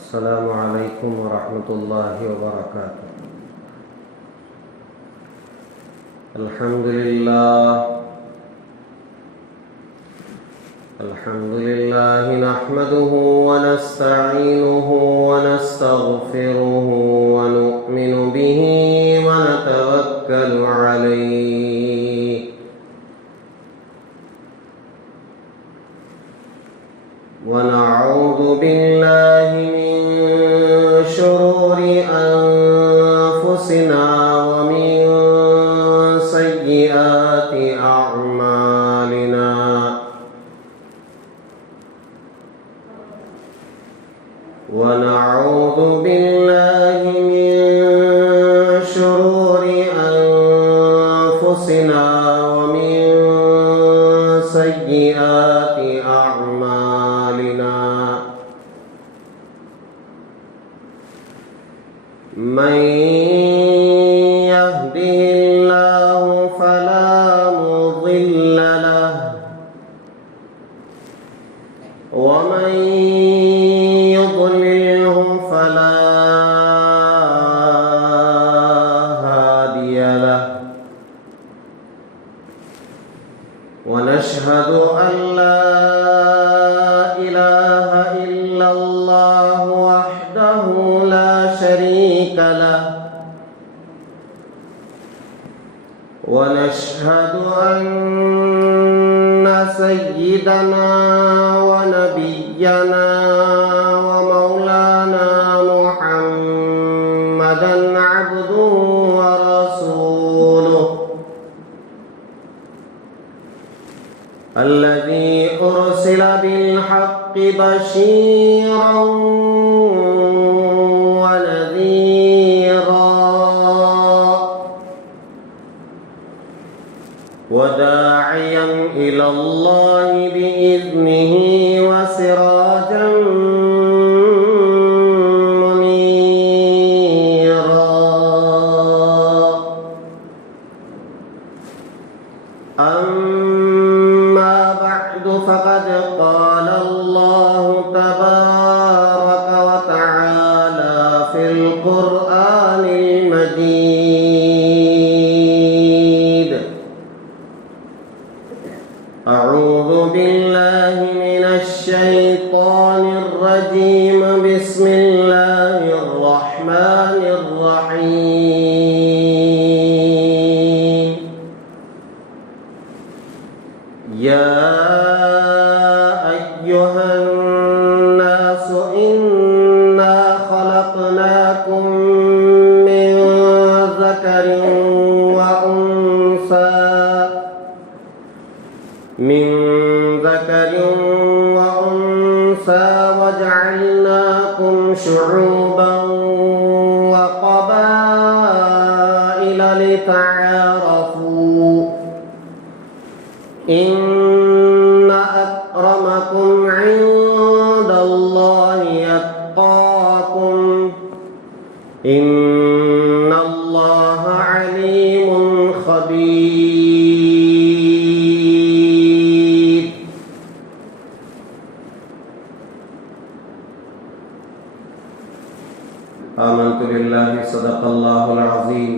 السلام علیکم ورحمۃ اللہ وبرکاتہ۔ الحمد للہ نحمده ونستعینه ونستغفره ونؤمن به ونتوکل علیہ ونعوذ باللہ من شرور انفسنا ومن سیئات اعمالنا ونعوذ باللہ من شرور انفسنا ومن سیئات اعمالنا من يهده الله فلا مضل له ومن يضلله فلا هادي له ونشهد أن لا إله إلا الله وحده لا شريك له ونشهد أن سيدنا ونبينا ومولانا محمدا عبده ورسوله الذي أرسل بالحق بشيرا ونذيرا وداعيا إلى الله بإذنه وسراجا منيرا أما بعد فقد قال الله تبارك وتعالى في القرآن المجيد أعوذ بالله من الشيطان الرجيم بسم الله الرحمن الرحيم يا أيها الناس إنا خلقناكم من ذكر وأنثى وجعلناكم شعوبا وقبائل لتعارفوا إن أكرمكم عند الله أتقاكم إن الله عليم خبير۔ آمنت بالله صدق الله العظيم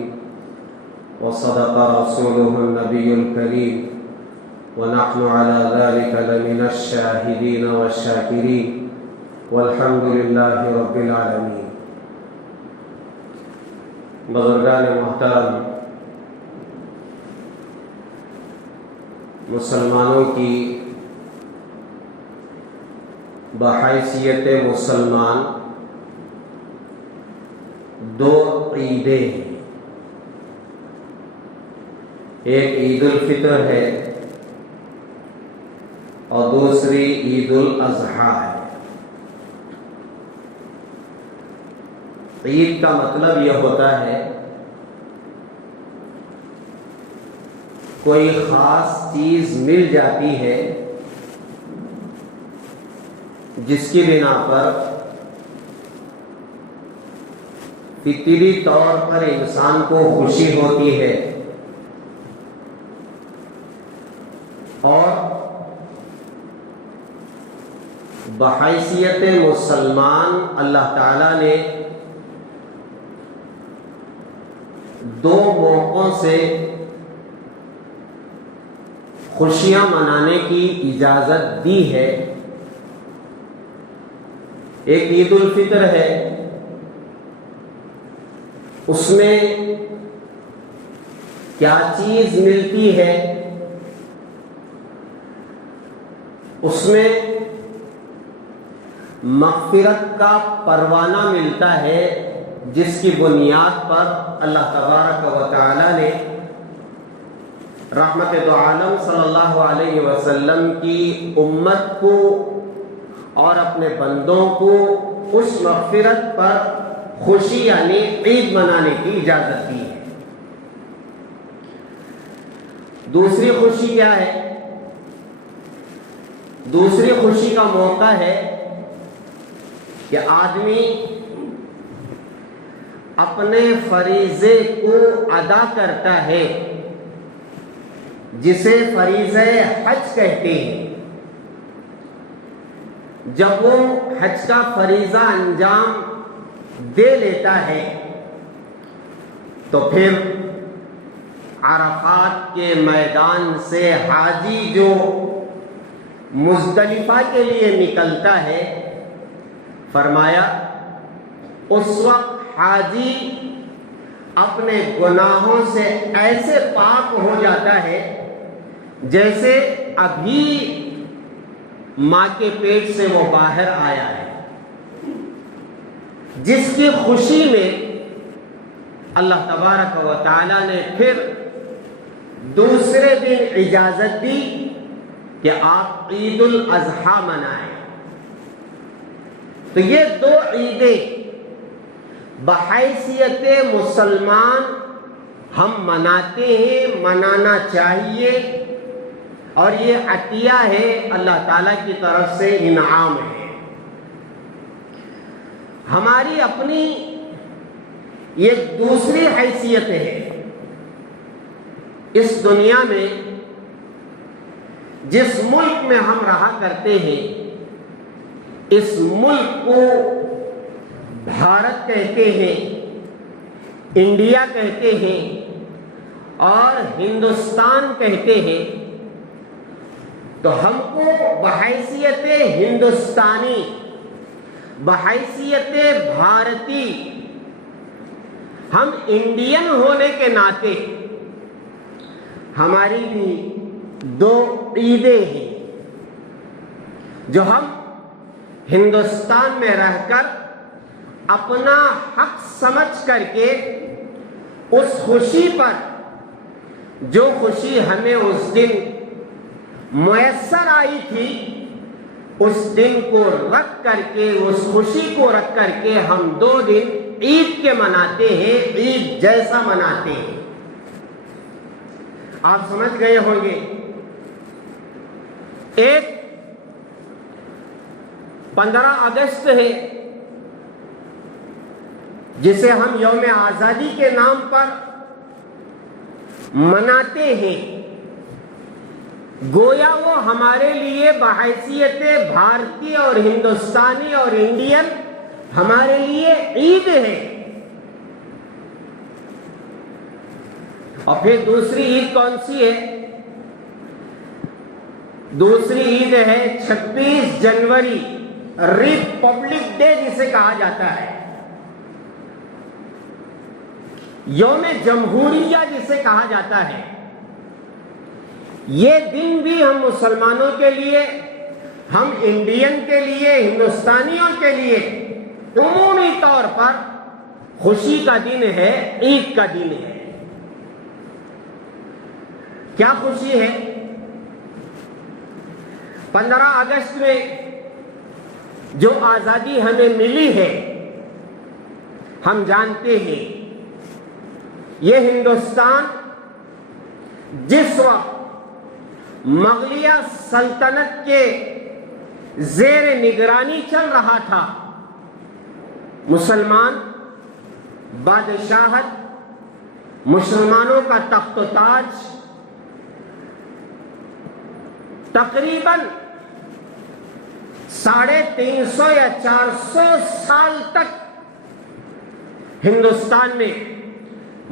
وصدق رسوله النبي الكريم ونحن على ذلك لمن الشاهدين والشاكرين والحمد لله رب العالمين۔ بزرگان محترم، مسلمانوں کی بحیثیت مسلمان دو عیدیں ہیں، ایک عید الفطر ہے اور دوسری عید الاضحیٰ ہے۔ عید کا مطلب یہ ہوتا ہے کوئی خاص چیز مل جاتی ہے جس کی بنا پر فطری طور پر انسان کو خوشی ہوتی ہے اور بحیثیت بحیثیت مسلمان اللہ تعالیٰ نے دو موقعوں سے خوشیاں منانے کی اجازت دی ہے. ایک عید الفطر ہے، اس میں کیا چیز ملتی ہے؟ اس میں مغفرت کا پروانہ ملتا ہے، جس کی بنیاد پر اللہ تبارک و تعالی نے رحمت دو عالم صلی اللہ علیہ وسلم کی امت کو اور اپنے بندوں کو اس مغفرت پر خوشی یعنی عید منانے کی اجازت دی ہے. دوسری خوشی کیا ہے؟ دوسری خوشی کا موقع ہے کہ آدمی اپنے فریضے کو ادا کرتا ہے، جسے فریضہ حج کہتے ہیں. جب وہ حج کا فریضہ انجام دے لیتا ہے تو پھر عرفات کے میدان سے حاجی جو مزدلفہ کے لیے نکلتا ہے، فرمایا اس وقت حاجی اپنے گناہوں سے ایسے پاک ہو جاتا ہے جیسے ابھی ماں کے پیٹ سے وہ باہر آیا ہے، جس کی خوشی میں اللہ تبارک و تعالی نے پھر دوسرے دن اجازت دی کہ آپ عید الاضحیٰ منائیں. تو یہ دو عیدیں بحیثیت مسلمان ہم مناتے ہیں، منانا چاہیے، اور یہ عطیہ ہے اللہ تعالیٰ کی طرف سے، انعام ہے. ہماری اپنی یہ دوسری حیثیت ہے اس دنیا میں. جس ملک میں ہم رہا کرتے ہیں، اس ملک کو بھارت کہتے ہیں، انڈیا کہتے ہیں اور ہندوستان کہتے ہیں. تو ہم کو بحیثیت ہندوستانی، بحیثیت بھارتی، ہم انڈین ہونے کے ناطے ہماری بھی دو عیدیں ہیں جو ہم ہندوستان میں رہ کر اپنا حق سمجھ کر کے اس خوشی پر، جو خوشی ہمیں اس دن میسر آئی تھی، اس دن کو رکھ کر کے، اس خوشی کو رکھ کر کے ہم 2 دن عید کے مناتے ہیں، عید جیسا مناتے ہیں. آپ سمجھ گئے ہوں گے. ایک 15 اگست ہے جسے ہم یوم آزادی کے نام پر مناتے ہیں. گویا وہ ہمارے لیے بحیثیت بھارتی اور ہندوستانی اور انڈین ہمارے لیے عید ہے. اور پھر دوسری عید کون سی ہے؟ دوسری عید ہے 26 جنوری، ریپبلک ڈے جسے کہا جاتا ہے، یوم جمہوریہ جسے کہا جاتا ہے. یہ دن بھی ہم مسلمانوں کے لیے، ہم انڈین کے لیے، ہندوستانیوں کے لیے عمومی طور پر خوشی کا دن ہے، عید کا دن ہے. کیا خوشی ہے؟ 15 اگست میں جو آزادی ہمیں ملی ہے، ہم جانتے ہیں یہ ہندوستان جس وقت مغلیہ سلطنت کے زیر نگرانی چل رہا تھا، مسلمان بادشاہت، مسلمانوں کا تخت و تاج تقریباً 350 یا 400 سال تک ہندوستان میں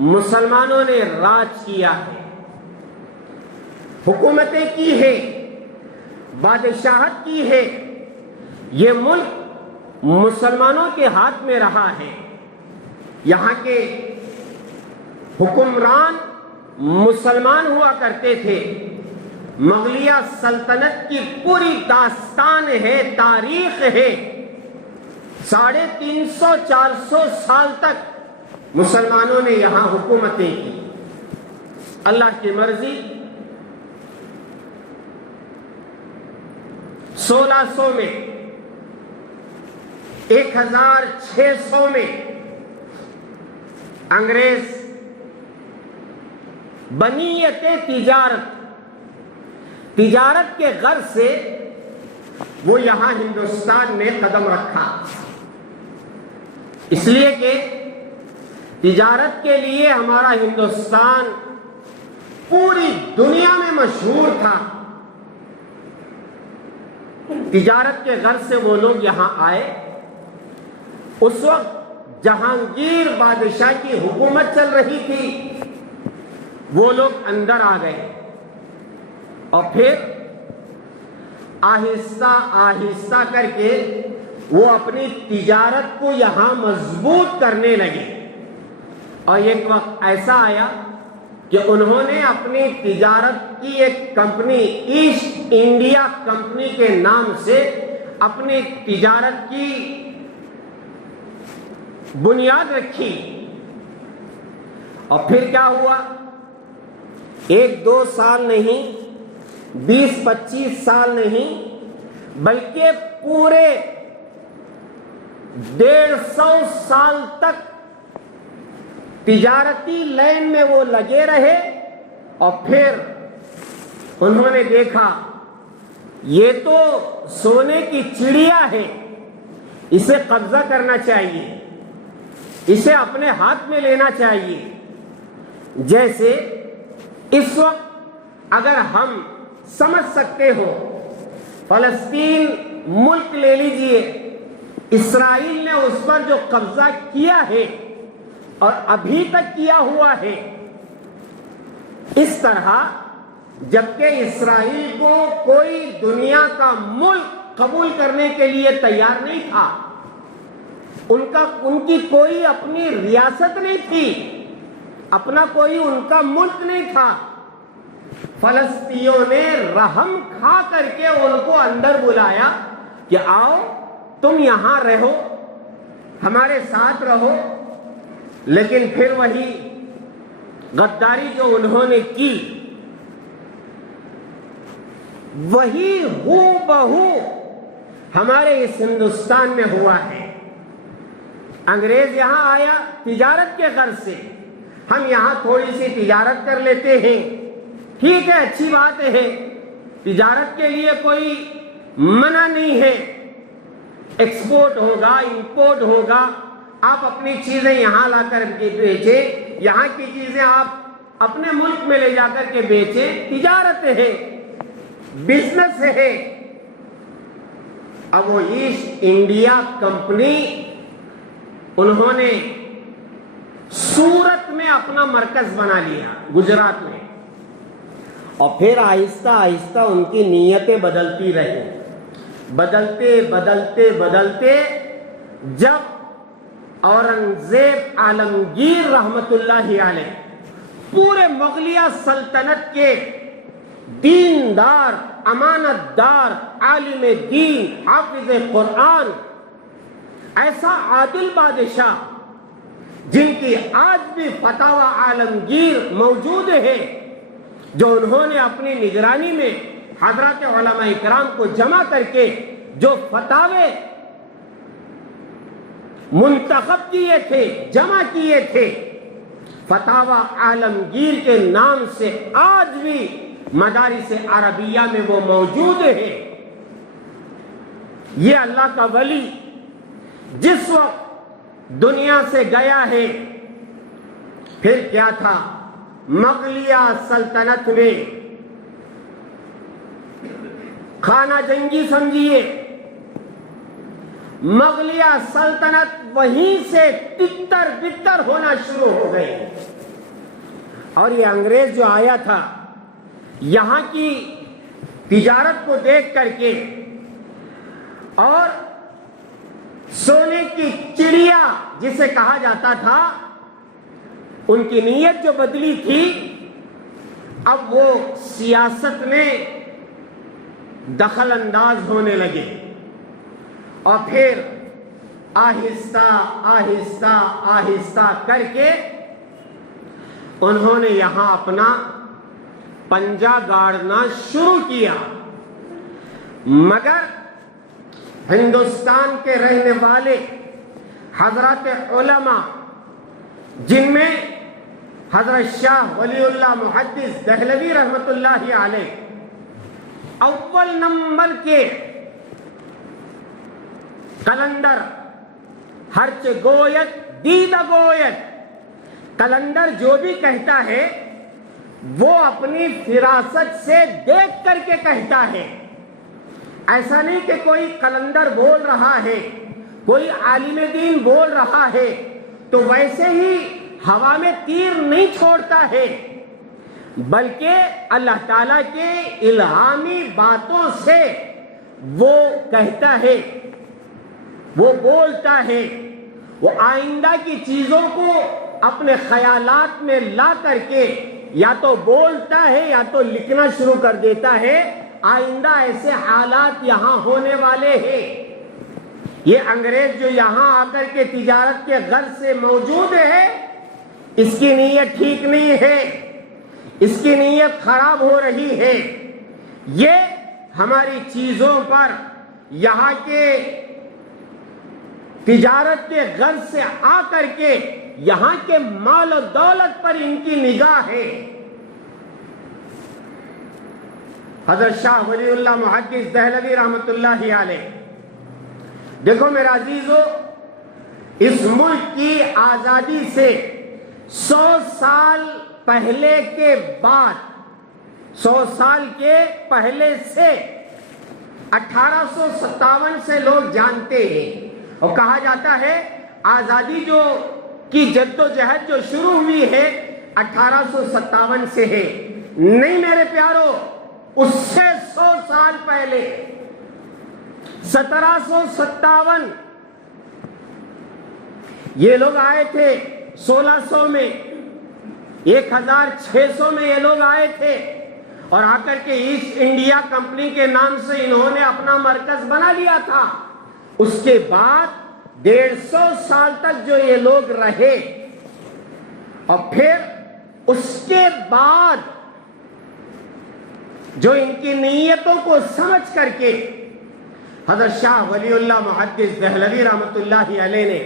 مسلمانوں نے راج کیا ہے، حکومتیں کی ہے، بادشاہت کی ہے۔ یہ ملک مسلمانوں کے ہاتھ میں رہا ہے، یہاں کے حکمران مسلمان ہوا کرتے تھے۔ مغلیہ سلطنت کی پوری داستان ہے، تاریخ ہے۔ 350-400 سال تک مسلمانوں نے یہاں حکومتیں کی۔ اللہ کی مرضی 1600 میں 1600 میں انگریز بنیت تجارت کے غرض سے وہ یہاں ہندوستان میں قدم رکھا، اس لیے کہ تجارت کے لیے ہمارا ہندوستان پوری دنیا میں مشہور تھا۔ تجارت کے غرض سے وہ لوگ یہاں آئے۔ اس وقت جہانگیر بادشاہ کی حکومت چل رہی تھی، وہ لوگ اندر آ گئے اور پھر آہستہ آہستہ کر کے وہ اپنی تجارت کو یہاں مضبوط کرنے لگے۔ اور ایک وقت ایسا آیا کہ انہوں نے اپنی تجارت کی ایک کمپنی ایسٹ انڈیا کمپنی کے نام سے اپنی تجارت کی بنیاد رکھی۔ اور پھر کیا ہوا؟ 1-2 سال نہیں، 20-25 سال نہیں، بلکہ پورے 150 سال تک تجارتی لائن میں وہ لگے رہے۔ اور پھر انہوں نے دیکھا یہ تو سونے کی چڑیا ہے، اسے قبضہ کرنا چاہیے، اسے اپنے ہاتھ میں لینا چاہیے۔ جیسے اس وقت اگر ہم سمجھ سکتے ہو، فلسطین ملک لے لیجئے، اسرائیل نے اس پر جو قبضہ کیا ہے اور ابھی تک کیا ہوا ہے، اس طرح جبکہ اسرائیل کو کوئی دنیا کا ملک قبول کرنے کے لیے تیار نہیں تھا، ان کی کوئی اپنی ریاست نہیں تھی، اپنا کوئی ان کا ملک نہیں تھا، فلسطینیوں نے رحم کھا کر کے ان کو اندر بلایا کہ آؤ تم یہاں رہو، ہمارے ساتھ رہو۔ لیکن پھر وہی غداری جو انہوں نے کی، وہی ہو بہو ہمارے اس ہندوستان میں ہوا ہے۔ انگریز یہاں آیا تجارت کے غرض سے، ہم یہاں تھوڑی سی تجارت کر لیتے ہیں، ٹھیک ہے، اچھی بات ہے، تجارت کے لیے کوئی منع نہیں ہے، ایکسپورٹ ہوگا، امپورٹ ہوگا، آپ اپنی چیزیں یہاں لا کر کے بیچیں، یہاں کی چیزیں آپ اپنے ملک میں لے جا کر کے بیچیں، تجارت ہے، بزنس ہے۔ اب وہ ایسٹ انڈیا کمپنی انہوں نے سورت میں اپنا مرکز بنا لیا، گجرات میں، اور پھر آہستہ آہستہ ان کی نیتیں بدلتی رہی، بدلتے بدلتے بدلتے جب اورنگزیب عالمگیر رحمت اللہ علیہ پورے مغلیہ سلطنت کے دیندار، امانت دار، عالم دین، حافظ قرآن، ایسا عادل بادشاہ جن کی آج بھی فتاوی عالمگیر موجود ہے، جو انہوں نے اپنی نگرانی میں حضرات علماء اکرام کو جمع کر کے جو فتاوے منتخب کیے تھے، جمع کیے تھے، فتاوی عالمگیر کے نام سے آج بھی مدارس عربیہ میں وہ موجود ہے۔ یہ اللہ کا ولی جس وقت دنیا سے گیا ہے، پھر کیا تھا؟ مغلیہ سلطنت میں خانہ جنگی سمجھیے، مغلیہ سلطنت وہیں سے تتر بتر ہونا شروع ہو گئی. اور یہ انگریز جو آیا تھا یہاں کی تجارت کو دیکھ کر کے اور سونے کی چڑیا جسے کہا جاتا تھا، ان کی نیت جو بدلی تھی، اب وہ سیاست میں دخل انداز ہونے لگے اور پھر آہستہ آہستہ آہستہ کر کے انہوں نے یہاں اپنا پنجہ گاڑنا شروع کیا. مگر ہندوستان کے رہنے والے حضرات علماء، جن میں حضرت شاہ ولی اللہ محدث دہلوی رحمت اللہ علیہ اول نمبر کے کلندر ہرچ گویت دید گویت، کلندر جو بھی کہتا ہے وہ اپنی فراست سے دیکھ کر کے کہتا ہے. ایسا نہیں کہ کوئی کلندر بول رہا ہے، کوئی عالم دین بول رہا ہے تو ویسے ہی ہوا میں تیر نہیں چھوڑتا ہے، بلکہ اللہ تعالیٰ کے الہامی باتوں سے وہ کہتا ہے، وہ بولتا ہے، وہ آئندہ کی چیزوں کو اپنے خیالات میں لا کر کے یا تو بولتا ہے یا تو لکھنا شروع کر دیتا ہے. آئندہ ایسے حالات یہاں ہونے والے ہیں. یہ انگریز جو یہاں آ کر کے تجارت کے غرض سے موجود ہے، اس کی نیت ٹھیک نہیں ہے، اس کی نیت خراب ہو رہی ہے. یہ ہماری چیزوں پر، یہاں کے تجارت کے غرض سے آ کر کے یہاں کے مال و دولت پر ان کی نگاہ ہے. حضرت شاہ ولی اللہ محدث دہلوی رحمت اللہ علیہ، دیکھو میرے عزیزو، اس ملک کی آزادی سے 100 سال پہلے کے بعد، 100 سال کے پہلے سے 1857 سے لوگ جانتے ہیں اور کہا جاتا ہے آزادی جو کی جد و جہد جو شروع ہوئی ہے 1857 سے ہے. نہیں میرے پیارو، اس سے 100 سال پہلے 1757 یہ لوگ آئے تھے. 1600 میں 1600 میں یہ لوگ آئے تھے اور آ کر کے ایسٹ انڈیا کمپنی کے نام سے انہوں نے اپنا مرکز بنا لیا تھا. اس کے بعد 150 سال تک جو یہ لوگ رہے اور پھر اس کے بعد جو ان کی نیتوں کو سمجھ کر کے حضرت شاہ ولی اللہ محدث دہلوی رحمت اللہ علیہ نے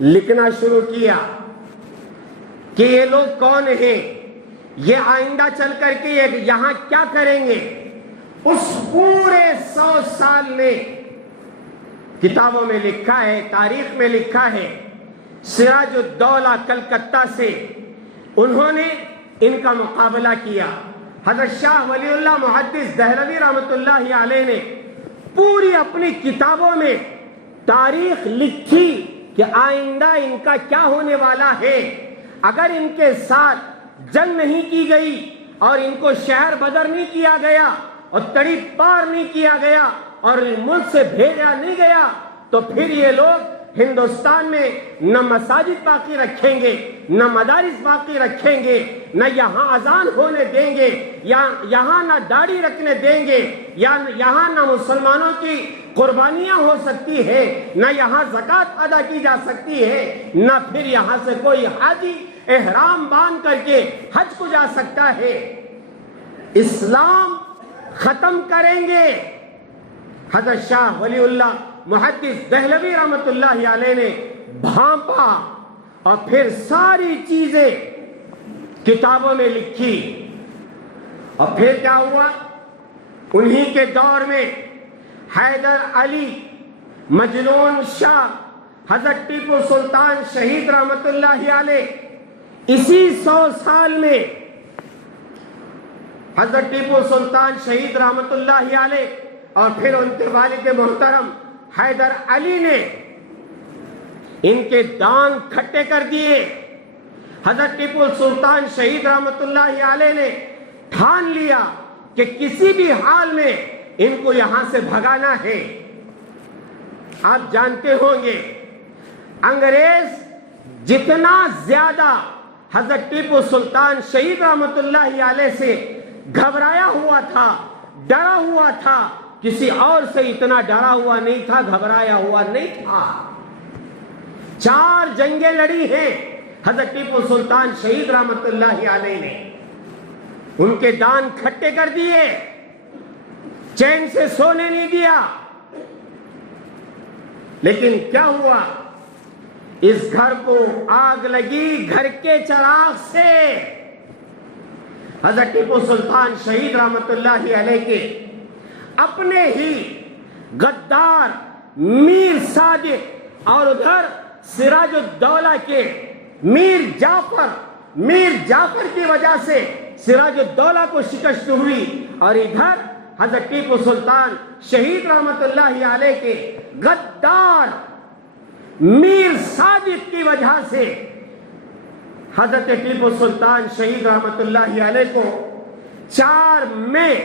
لکھنا شروع کیا کہ یہ لوگ کون ہیں، یہ آئندہ چل کر کے یہاں کیا کریں گے. اس پورے 100 سال میں کتابوں میں لکھا ہے، تاریخ میں لکھا ہے، سراج الدولہ کلکتہ سے انہوں نے ان کا مقابلہ کیا. حضرت شاہ ولی اللہ محدث دہلوی رحمت اللہ علیہ نے پوری اپنی کتابوں میں تاریخ لکھی کہ آئندہ ان کا کیا ہونے والا ہے. اگر ان کے ساتھ جنگ نہیں کی گئی اور ان کو شہر بدر نہیں کیا گیا اور تڑی پار نہیں کیا گیا اور ملک سے بھیجا نہیں گیا تو پھر یہ لوگ ہندوستان میں نہ مساجد باقی رکھیں گے، نہ مدارس باقی رکھیں گے، نہ یہاں اذان ہونے دیں گے، یہاں نہ داڑھی رکھنے دیں گے، یہاں نہ مسلمانوں کی قربانیاں ہو سکتی ہے، نہ یہاں زکوٰۃ ادا کی جا سکتی ہے، نہ پھر یہاں سے کوئی حاجی احرام باندھ کر کے حج کو جا سکتا ہے. اسلام ختم کریں گے. حضرت شاہ ولی اللہ محدث دہلوی رحمت اللہ علیہ نے بھانپا اور پھر ساری چیزیں کتابوں میں لکھی. اور پھر کیا ہوا، انہی کے دور میں حیدر علی مجنون شاہ حضرت ٹیپو سلطان شہید رحمت اللہ علیہ، اسی 100 سال میں حضرت ٹیپو سلطان شہید رحمت اللہ علیہ اور پھر ان کے والد محترم حیدر علی نے ان کے دان کھٹے کر دیے. حضرت ٹیپو سلطان شہید رحمت اللہ علیہ نے ٹھان لیا کہ کسی بھی حال میں ان کو یہاں سے بھگانا ہے. آپ جانتے ہوں گے انگریز جتنا زیادہ حضرت ٹیپو سلطان شہید رحمت اللہ علیہ سے گھبرایا ہوا تھا, ڈرا ہوا تھا, کسی اور سے اتنا ڈرا ہوا نہیں تھا, گھبرایا ہوا نہیں تھا. 4 جنگیں لڑی ہیں حضرت ٹیپو سلطان شہید رحمت اللہ علیہ نے. ان کے دان کھٹے کر دیے, چین سے سونے نہیں دیا. لیکن کیا ہوا؟ اس گھر کو آگ لگی گھر کے چراغ سے. حضرت ٹیپو سلطان شہید رحمت اللہ علیہ کے اپنے ہی غدار میر صادق اور ادھر سراج الدولہ کے میر جعفر کی وجہ سے سراج الدولہ کو شکست ہوئی, اور ادھر حضرت ٹیپو سلطان شہید رحمت اللہ علیہ کے غدار میر صادق کی وجہ سے حضرت ٹیپو سلطان شہید رحمت اللہ علیہ کو 4 مئی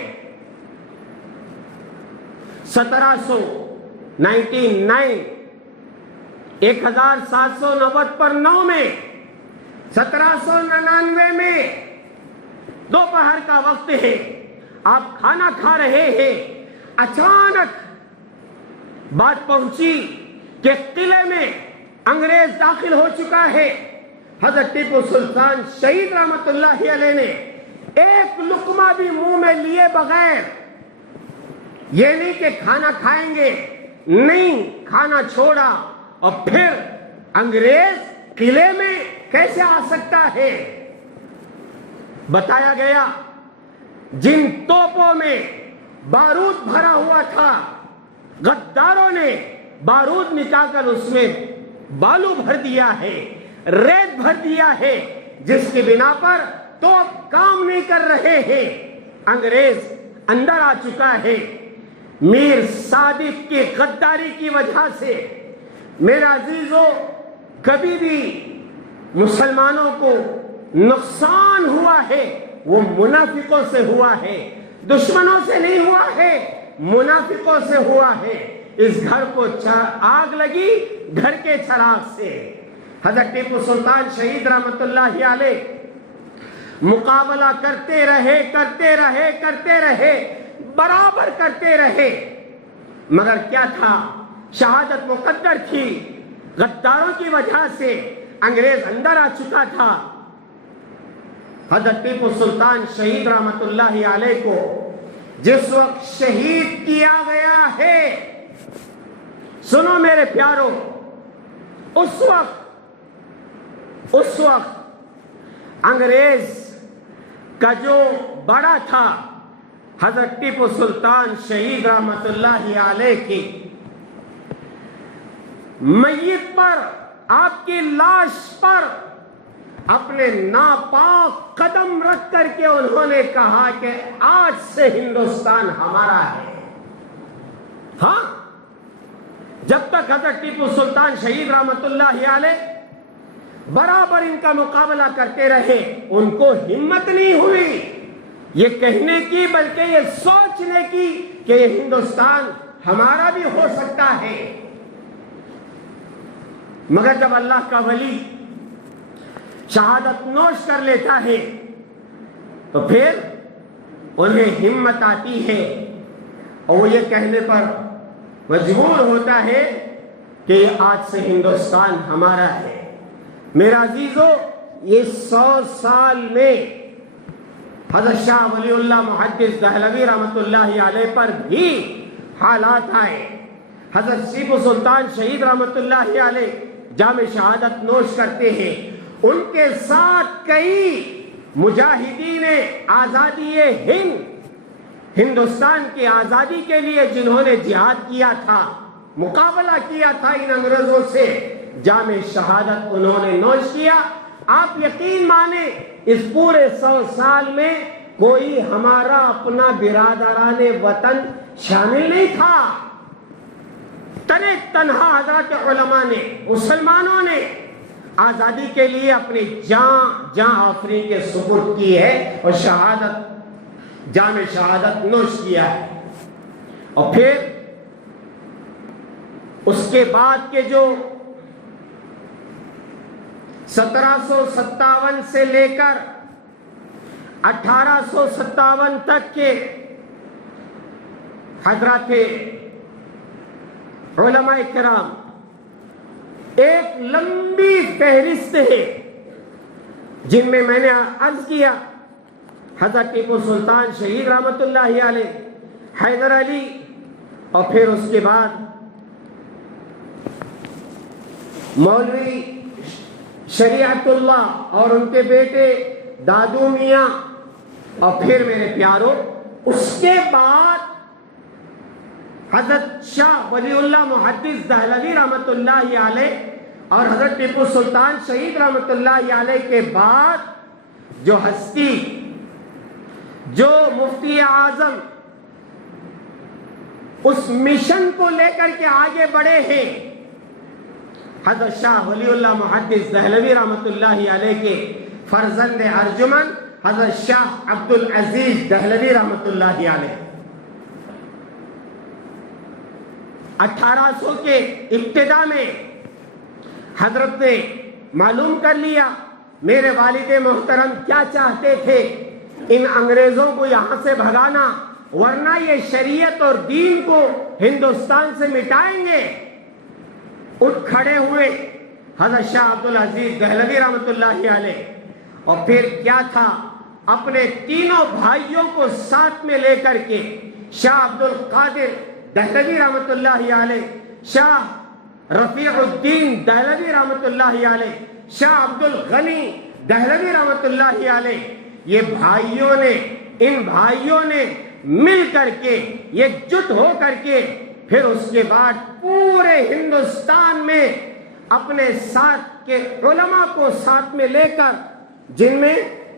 1799 1790 پر 9 میں 1799 میں دوپہر کا وقت ہے, آپ کھانا کھا رہے ہیں, اچانک بات پہنچی کہ قلعے میں انگریز داخل ہو چکا ہے. حضرت ٹیپو سلطان شہید رحمت اللہ علیہ نے ایک لقمہ بھی منہ میں لیے بغیر, یہ نہیں کہ کھانا کھائیں گے, نہیں, کھانا چھوڑا. اور پھر انگریز قلعے میں کیسے آ سکتا ہے؟ بتایا گیا جن توپوں میں بارود بھرا ہوا تھا, غداروں نے بارود نکال کر اس میں بالو بھر دیا ہے, ریت بھر دیا ہے, جس کی بنا پر توپ کام نہیں کر رہے ہیں. انگریز اندر آ چکا ہے. میر صادق کی غداری کی وجہ سے میرا عزیزو کبھی بھی مسلمانوں کو نقصان ہوا ہے وہ منافقوں سے ہوا ہے, دشمنوں سے نہیں ہوا ہے, منافقوں سے ہوا ہے. اس گھر کو آگ لگی گھر کے چراغ سے. حضرت ٹیپو سلطان شہید رحمت اللہ علیہ مقابلہ کرتے رہے, برابر کرتے رہے, مگر کیا تھا؟ شہادت مقدر تھی. غداروں کی وجہ سے انگریز اندر آ چکا تھا. حضرت ٹیپو سلطان شہید رحمت اللہ علیہ کو جس وقت شہید کیا گیا ہے, سنو میرے پیارو, اس وقت انگریز کا جو بڑا تھا حضرت ٹیپو سلطان شہید رحمت اللہ علیہ کی میت پر, آپ کی لاش پر اپنے ناپاک قدم رکھ کر کے انہوں نے کہا کہ آج سے ہندوستان ہمارا ہے. ہاں, جب تک حضرت ٹیپو سلطان شہید رحمت اللہ علیہ برابر ان کا مقابلہ کرتے رہے, ان کو ہمت نہیں ہوئی یہ کہنے کی, بلکہ یہ سوچنے کی کہ یہ ہندوستان ہمارا بھی ہو سکتا ہے. مگر جب اللہ کا ولی شہادت نوش کر لیتا ہے تو پھر انہیں ہمت آتی ہے اور وہ یہ کہنے پر مجبور ہوتا ہے کہ آج سے ہندوستان ہمارا ہے. میرا عزیزو, یہ 100 سال میں حضرت شاہ ولی اللہ محدث دہلوی رحمت اللہ علیہ پر بھی حالات آئے. حضرت ٹیپو سلطان شہید رحمت اللہ علیہ جام شہادت نوش کرتے ہیں, ان کے ساتھ کئی مجاہدین آزادی ہند, ہندوستان کی آزادی کے لیے جنہوں نے جہاد کیا تھا, مقابلہ کیا تھا ان انگریزوں سے, جام شہادت انہوں نے نوش کیا. آپ یقین مانیں اس پورے 100 سال میں کوئی ہمارا اپنا برادران وطن شامل نہیں تھا. تنے تنہا حضرات علماء نے، مسلمانوں نے آزادی کے لیے اپنی جان آفرین کے سپرد کی ہے اور شہادت، جام شہادت نوش کیا ہے۔ اور پھر اس کے بعد کے جو 1757 سے لے کر 1857 تک کے حضرات علماء کرام ایک لمبی فہرست ہے، جن میں نے عرض کیا حضرت ٹیپو سلطان شہید رحمت اللہ علیہ، حیدر علی، اور پھر اس کے بعد مولوی شریعت اللہ اور ان کے بیٹے دادو میاں، اور پھر میرے پیاروں اس کے بعد حضرت شاہ ولی اللہ محدث دہلوی رحمت اللہ علیہ اور حضرت ٹیپو سلطان شہید رحمت اللہ علیہ کے بعد جو ہستی، جو مفتی اعظم اس مشن کو لے کر کے آگے بڑھے ہیں، حضرت شاہ ولی اللہ محدث دہلوی رحمت اللہ علیہ کے فرزند ارجمن حضرت شاہ عبدالعزیز دہلوی رحمت اللہ علیہ 1800 کے ابتدا میں حضرت نے معلوم کر لیا میرے والد محترم کیا چاہتے تھے، ان انگریزوں کو یہاں سے بھگانا، ورنہ یہ شریعت اور دین کو ہندوستان سے مٹائیں گے۔ اٹھ کھڑے ہوئے حضرت شاہ عبدالعزیز دہلوی رحمت اللہ علیہ، اور پھر کیا تھا، اپنے تینوں بھائیوں کو ساتھ میں لے کر کے شاہ عبدالقادر دہلوی رحمت اللہ علیہ، شاہ رفیع الدین دہلوی رحمت اللہ علیہ، شاہ عبدالغنی دہلوی رحمت اللہ علیہ، یہ بھائیوں نے، ان بھائیوں نے مل کر کے یکجٹ ہو کر کے پھر اس کے بعد پورے ہندوستان میں اپنے ساتھ کے علماء کو ساتھ میں لے کر، جن میں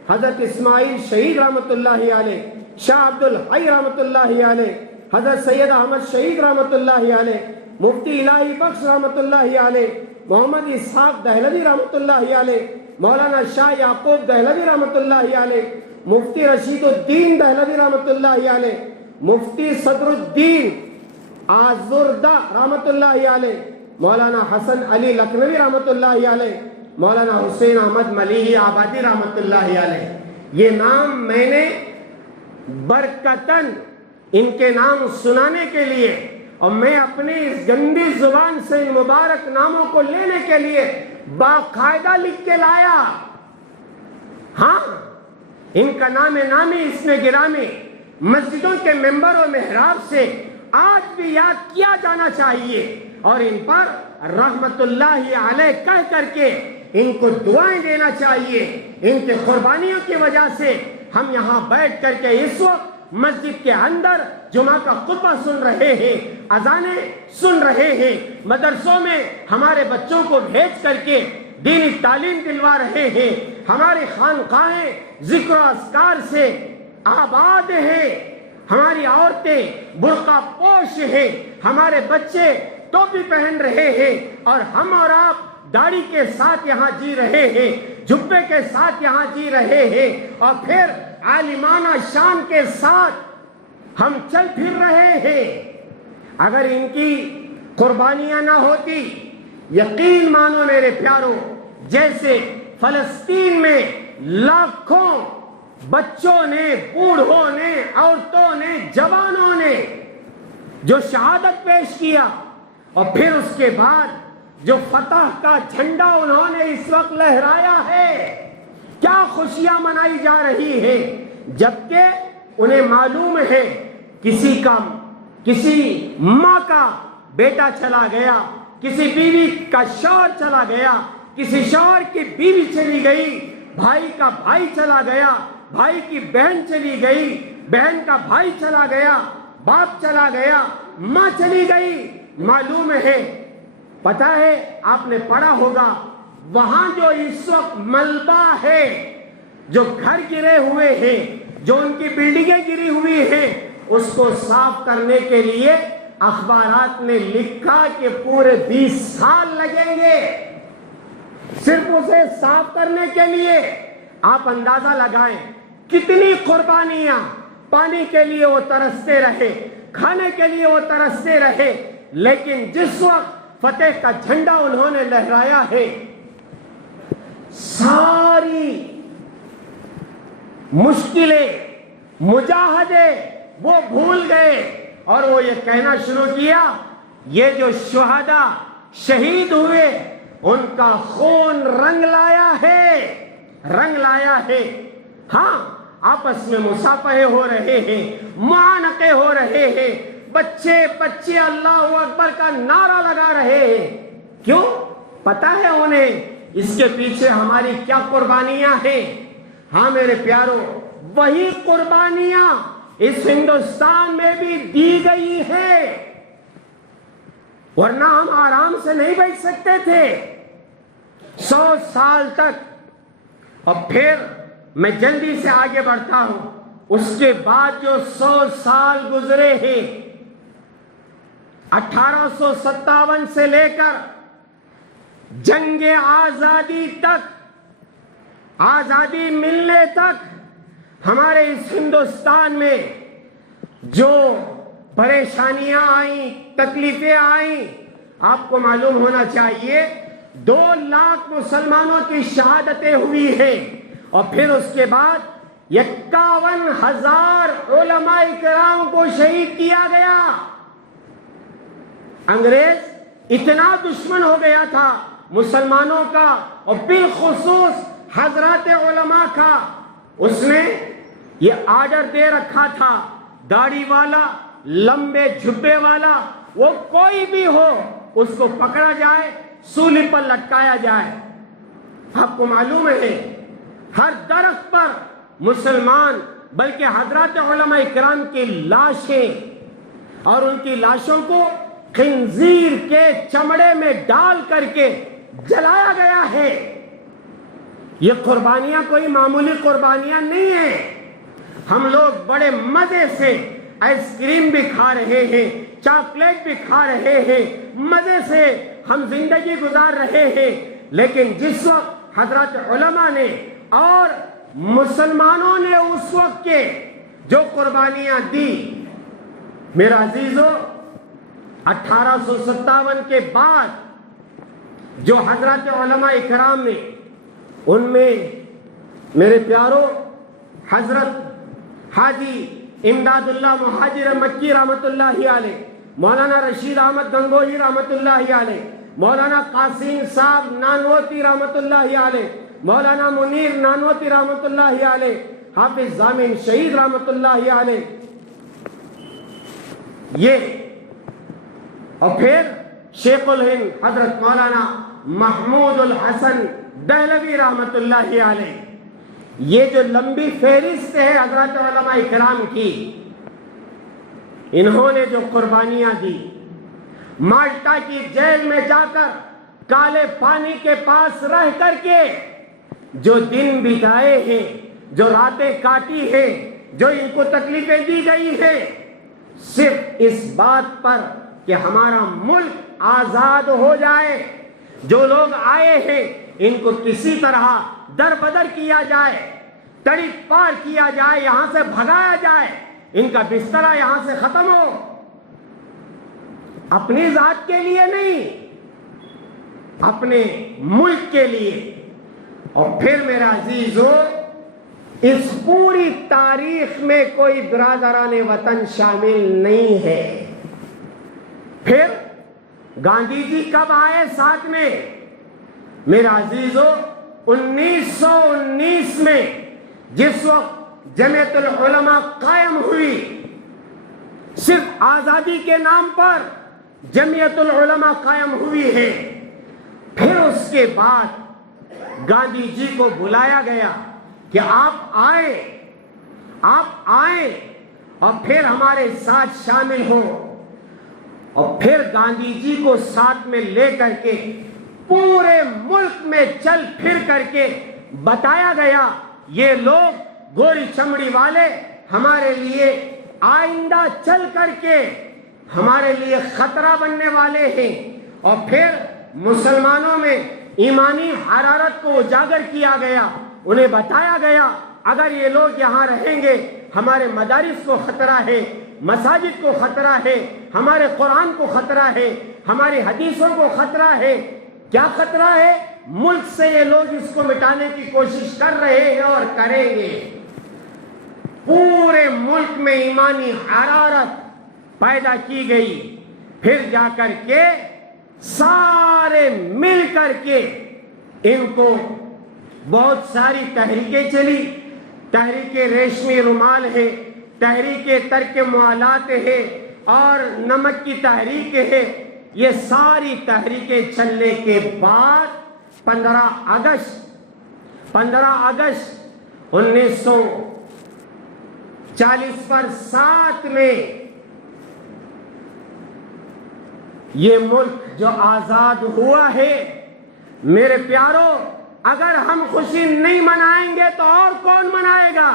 حضرت اسماعیل شہید رحمت اللہ علیہ، شاہ عبدالحی رحمت اللہ علیہ، حضرت سید احمد شہید رحمت اللہ علیہ، مفتی الہی بخش رحمت اللہ علیہ، محمد اسحاق دہلوی رحمت اللہ علیہ، مولانا شاہ یعقوب دہلوی رحمت اللہ علیہ، مفتی رشید الدین دہلوی رحمت اللہ علیہ، مفتی صدر الدین آزردہ رحمت اللہ علیہ، مولانا حسن علی لکھنوی رحمت اللہ علیہ، مولانا حسین احمد ملیحی آبادی رحمت اللہ علیہ۔ یہ نام میں نے برکتاً ان کے نام سنانے کے لیے، اور میں اپنی اس گندی زبان سے ان مبارک ناموں کو لینے کے لیے باقاعدہ لکھ کے لایا۔ ہاں، ان کا نام نامی، اسم گرامی مسجدوں کے ممبر و محراب سے آج بھی یاد کیا جانا چاہیے، اور ان پر رحمت اللہ علیہ کہہ کر کے ان کو دعائیں دینا چاہیے۔ ان کے قربانیوں کی وجہ سے ہم یہاں بیٹھ کر کے اس وقت مسجد کے اندر جمعہ کا خطبہ سن رہے ہیں، اذانیں سن رہے ہیں، مدرسوں میں ہمارے بچوں کو بھیج کر کے دینی تعلیم دلوا رہے ہیں، ہماری خانقاہیں ذکر و اذکار سے آباد ہیں، ہماری عورتیں برقع پوش ہیں، ہمارے بچے ٹوپی پہن رہے ہیں، اور ہم اور آپ داڑھی کے ساتھ یہاں جی رہے ہیں، جبے کے ساتھ یہاں جی رہے ہیں، اور پھر عالمانہ شان کے ساتھ ہم چل پھر رہے ہیں۔ اگر ان کی قربانیاں نہ ہوتی، یقین مانو میرے پیاروں، جیسے فلسطین میں لاکھوں بچوں نے، بوڑھوں نے، عورتوں نے، جوانوں نے جو شہادت پیش کیا، اور پھر اس کے بعد جو فتح کا جھنڈا انہوں نے اس وقت لہرایا ہے، کیا خوشیاں منائی جا رہی ہے، جبکہ انہیں معلوم ہے کسی ماں کا بیٹا چلا گیا، کسی بیوی کا شوہر چلا گیا، کسی شوہر کی بیوی چلی گئی، بھائی کا بھائی چلا گیا، بھائی کی بہن چلی گئی، بہن کا بھائی چلا گیا، باپ چلا گیا، ماں چلی گئی۔ معلوم ہے، پتہ ہے، آپ نے پڑھا ہوگا، وہاں جو اس وقت ملبہ ہے، جو گھر گرے ہوئے ہیں، جو ان کی بلڈنگیں گری ہوئی ہیں، اس کو صاف کرنے کے لیے اخبارات نے لکھا کہ پورے 20 سال لگیں گے صرف اسے صاف کرنے کے لیے۔ آپ اندازہ لگائیں کتنی قربانیاں، پانی کے لیے وہ ترستے رہے، کھانے کے لیے وہ ترستے رہے، لیکن جس وقت فتح کا جھنڈا انہوں نے لہرایا ہے، ساری مشکلیں، مجاہدے وہ بھول گئے اور وہ یہ کہنا شروع کیا یہ جو شہداء شہید ہوئے ان کا خون رنگ لایا ہے، رنگ لایا ہے۔ ہاں آپس میں مصافحے ہو رہے ہیں، معانقے ہو رہے ہیں، بچے اللہ اکبر کا نعرہ لگا رہے ہیں۔ کیوں؟ پتہ ہے انہیں اس کے پیچھے ہماری کیا قربانیاں ہیں۔ ہاں میرے پیارو، وہی قربانیاں اس ہندوستان میں بھی دی گئی ہے، ورنہ ہم آرام سے نہیں بیٹھ سکتے تھے 100 سال تک۔ اور پھر میں جلدی سے آگے بڑھتا ہوں، اس کے بعد جو 100 سال گزرے ہیں، 1857 سے لے کر جنگ آزادی تک، آزادی ملنے تک ہمارے اس ہندوستان میں جو پریشانیاں آئیں، تکلیفیں آئیں، آپ کو معلوم ہونا چاہیے 2 لاکھ مسلمانوں کی شہادتیں ہوئی ہیں، اور پھر اس کے بعد 51,000 علماء کرام کو شہید کیا گیا۔ انگریز اتنا دشمن ہو گیا تھا مسلمانوں کا اور بالخصوص حضرات علماء کا، اس نے یہ آرڈر دے رکھا تھا داڑھی والا، لمبے جھبے والا، وہ کوئی بھی ہو اس کو پکڑا جائے، سولی پر لٹکایا جائے۔ آپ کو معلوم ہے ہر درخت پر مسلمان بلکہ حضرات علماء کرام کی لاشیں، اور ان کی لاشوں کو خنزیر کے چمڑے میں ڈال کر کے جلایا گیا ہے۔ یہ قربانیاں کوئی معمولی قربانیاں نہیں ہیں۔ ہم لوگ بڑے مزے سے آئس کریم بھی کھا رہے ہیں، چاکلیٹ بھی کھا رہے ہیں، مزے سے ہم زندگی گزار رہے ہیں، لیکن جس وقت حضرات علماء نے اور مسلمانوں نے اس وقت کے جو قربانیاں دی، میرا عزیزو، 1857 کے بعد جو حضرات علماء کرام نے، ان میں میرے پیارو حضرت حاجی امداد اللہ مہاجر مکی رحمت اللہ علیہ، مولانا رشید احمد گنگوہی رحمت اللہ علیہ، مولانا قاسم صاحب نانوتی رحمت اللہ علیہ، مولانا منیر نانوتی رحمت اللہ علیہ، حافظ ضامن شہید رحمت اللہ علیہ، یہ، اور پھر شیخ الہند حضرت مولانا محمود الحسن دہلوی رحمت اللہ علیہ، یہ جو لمبی فہرست ہے حضرات علماء کرام کی، انہوں نے جو قربانیاں دی، مالٹا کی جیل میں جا کر کالے پانی کے پاس رہ کر کے جو دن بتائے ہیں، جو راتیں کاٹی ہیں، جو ان کو تکلیفیں دی گئی ہیں، صرف اس بات پر کہ ہمارا ملک آزاد ہو جائے، جو لوگ آئے ہیں ان کو کسی طرح در بدر کیا جائے، تڑی پار کیا جائے، یہاں سے بھگایا جائے، ان کا بسترا یہاں سے ختم ہو، اپنی ذات کے لیے نہیں، اپنے ملک کے لیے۔ اور پھر میرا عزیزو، اس پوری تاریخ میں کوئی برادران وطن شامل نہیں ہے۔ پھر گاندھی جی کب آئے ساتھ میں؟ میرا عزیزو، 1919 میں جس وقت جمعیت العلماء قائم ہوئی، صرف آزادی کے نام پر جمعیت العلماء قائم ہوئی ہے، پھر اس کے بعد گاندھی جی کو بلایا گیا کہ آپ آئیں اور پھر ہمارے ساتھ شامل ہو، اور پھر گاندھی جی کو ساتھ میں لے کر کے پورے ملک میں چل پھر کر کے بتایا گیا یہ لوگ گوری چمڑی والے ہمارے لیے آئندہ چل کر کے ہمارے لیے خطرہ بننے والے ہیں۔ اور پھر مسلمانوں میں ایمانی حرارت کو اجاگر کیا گیا، انہیں بتایا گیا اگر یہ لوگ یہاں رہیں گے ہمارے مدارس کو خطرہ ہے، مساجد کو خطرہ ہے، ہمارے قرآن کو خطرہ ہے، ہماری حدیثوں کو خطرہ ہے۔ کیا خطرہ ہے؟ ملک سے یہ لوگ اس کو مٹانے کی کوشش کر رہے ہیں اور کریں گے۔ پورے ملک میں ایمانی حرارت پیدا کی گئی، پھر جا کر کے سارے مل کر کے ان کو بہت ساری تحریکیں چلی۔ تحریک ریشمی رومال ہے، تحریک ترک موالات ہے، اور نمک کی تحریک ہے۔ یہ ساری تحریکیں چلنے کے بعد 15 اگست 1940 پر 7 میں یہ ملک جو آزاد ہوا ہے، میرے پیارو، اگر ہم خوشی نہیں منائیں گے تو اور کون منائے گا؟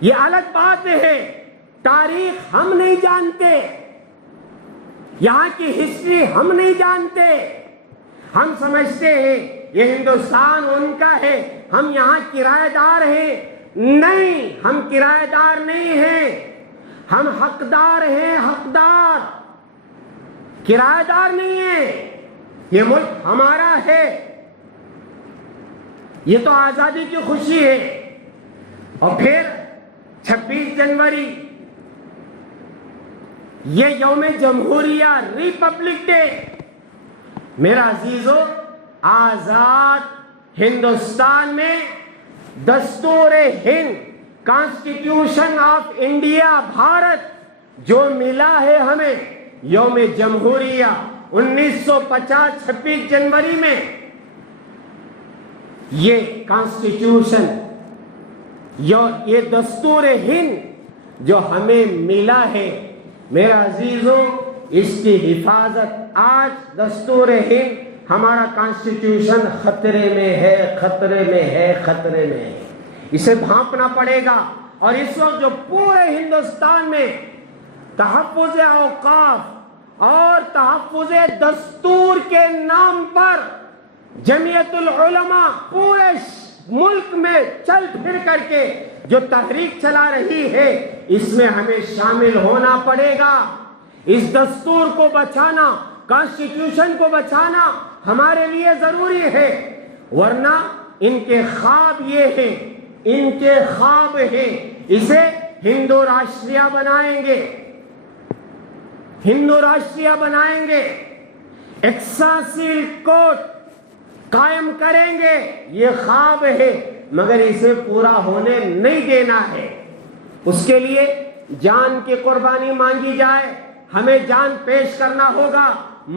یہ الگ بات ہے۔ تاریخ ہم نہیں جانتے، یہاں کی ہسٹری ہم نہیں جانتے۔ ہم سمجھتے ہیں یہ ہندوستان ان کا ہے، ہم یہاں کرایہ دار ہیں۔ نہیں، ہم کرایہ دار نہیں ہیں، ہم حقدار ہیں، حقدار، کرایہ دار نہیں ہیں۔ یہ ملک ہمارا ہے، یہ تو آزادی کی خوشی ہے۔ اور پھر 26 جنوری یہ یوم جمہوریہ، ریپبلک ڈے۔ میرا عزیزو، آزاد ہندوستان میں دستور ہند، کانسٹیٹیوشن آف انڈیا، بھارت جو ملا ہے ہمیں یوم جمہوریہ 1950 26 جنوری میں، یہ کانسٹیٹیوشن، یہ دستور ہند جو ہمیں ملا ہے، میرا عزیزو، اس کی حفاظت آج دستور ہند، ہمارا کانسٹیٹیوشن خطرے میں ہے، خطرے میں ہے، خطرے میں ہے۔ اسے بھانپنا پڑے گا۔ اور اس وقت جو پورے ہندوستان میں تحفظ اوقاف اور تحفظ دستور کے نام پر جمعیت العلماء پورے ملک میں چل پھر کر کے جو تحریک چلا رہی ہے، اس میں ہمیں شامل ہونا پڑے گا۔ اس دستور کو بچانا، کانسٹیٹیوشن کو بچانا ہمارے لیے ضروری ہے، ورنہ ان کے خواب یہ ہیں، ان کے خواب ہیں اسے ہندو راشٹریہ بنائیں گے، ہندو راشٹریہ بنائیں گے، ایکساسیل کوٹ قائم کریں گے۔ یہ خواب ہے، مگر اسے پورا ہونے نہیں دینا ہے۔ اس کے لیے جان کی قربانی مانگی جائے، ہمیں جان پیش کرنا ہوگا،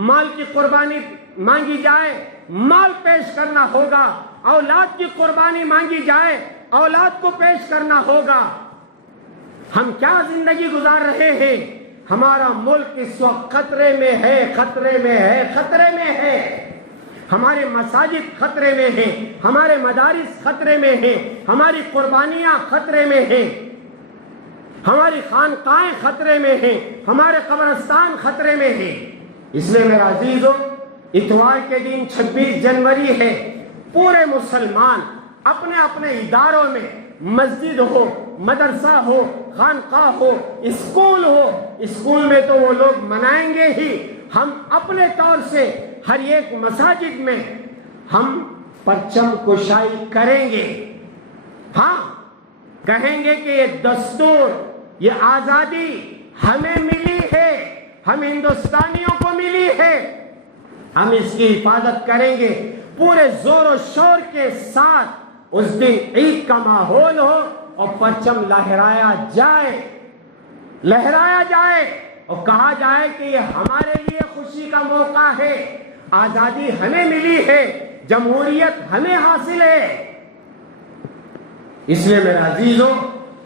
مال کی قربانی مانگی جائے، مال پیش کرنا ہوگا، اولاد کی قربانی مانگی جائے، اولاد کو پیش کرنا ہوگا۔ ہم کیا زندگی گزار رہے ہیں؟ ہمارا ملک اس وقت خطرے میں ہے، خطرے میں ہے، خطرے میں ہے۔ ہمارے مساجد خطرے میں ہیں، ہمارے مدارس خطرے میں ہیں، ہماری قربانیاں خطرے میں ہیں، ہماری خانقاہیں خطرے میں ہیں، ہمارے قبرستان خطرے میں ہیں۔ اس لیے میرا عزیزو، اتوار کے دن 26 جنوری ہے، پورے مسلمان اپنے اپنے اداروں میں، مسجد ہو، مدرسہ ہو، خانقاہ ہو، اسکول ہو، اسکول میں تو وہ لوگ منائیں گے ہی، ہم اپنے طور سے ہر ایک مساجد میں ہم پرچم کشائی کریں گے۔ ہاں، کہیں گے کہ یہ دستور، یہ آزادی ہمیں ملی ہے، ہم ہندوستانیوں کو ملی ہے، ہم اس کی حفاظت کریں گے پورے زور و شور کے ساتھ۔ اس دن عید کا ماحول ہو اور پرچم لہرایا جائے، لہرایا جائے اور کہا جائے کہ یہ ہمارے لیے خوشی کا موقع ہے، آزادی ہمیں ملی ہے، جمہوریت ہمیں حاصل ہے۔ اس لیے میرا عزیزو،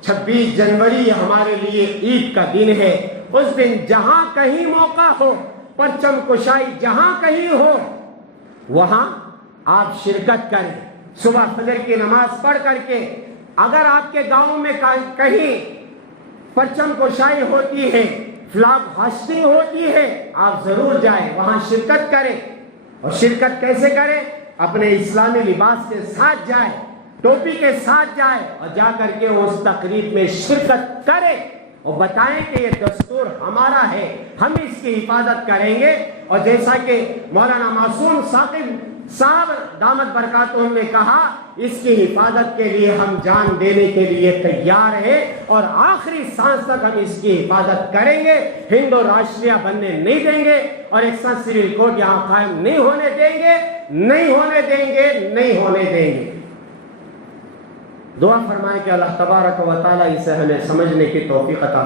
26 جنوری ہمارے لیے عید کا دن ہے۔ اس دن جہاں کہیں موقع ہو، پرچم کشائی جہاں کہیں ہو، وہاں آپ شرکت کریں۔ صبح فجر کی نماز پڑھ کر کے اگر آپ کے گاؤں میں کہیں پرچم کشائی ہوتی ہے، فلاگ ہاسٹنگ ہوتی ہے، آپ ضرور جائیں، وہاں شرکت کریں. اور شرکت کیسے کریں؟ اپنے اسلامی لباس کے ساتھ جائیں، ٹوپی کے ساتھ جائیں، اور جا کر کے اس تقریب میں شرکت کریں اور بتائیں کہ یہ دستور ہمارا ہے، ہم اس کی حفاظت کریں گے. اور جیسا کہ مولانا معصوم ثاقب صاحب دامت برکاتہم نے کہا، اس کی حفاظت کے لیے ہم جان دینے کے لیے تیار ہیں اور آخری سانس تک ہم اس کی حفاظت کریں گے. ہندو راشٹریہ بننے نہیں دیں گے اور ایک ساتھ سول کوڈ یہاں قائم نہیں ہونے دیں گے، نہیں ہونے دیں گے، نہیں ہونے دیں گے. دعا فرمائیں کہ اللہ تبارک و تعالی اسے ہمیں سمجھنے کی توفیق عطا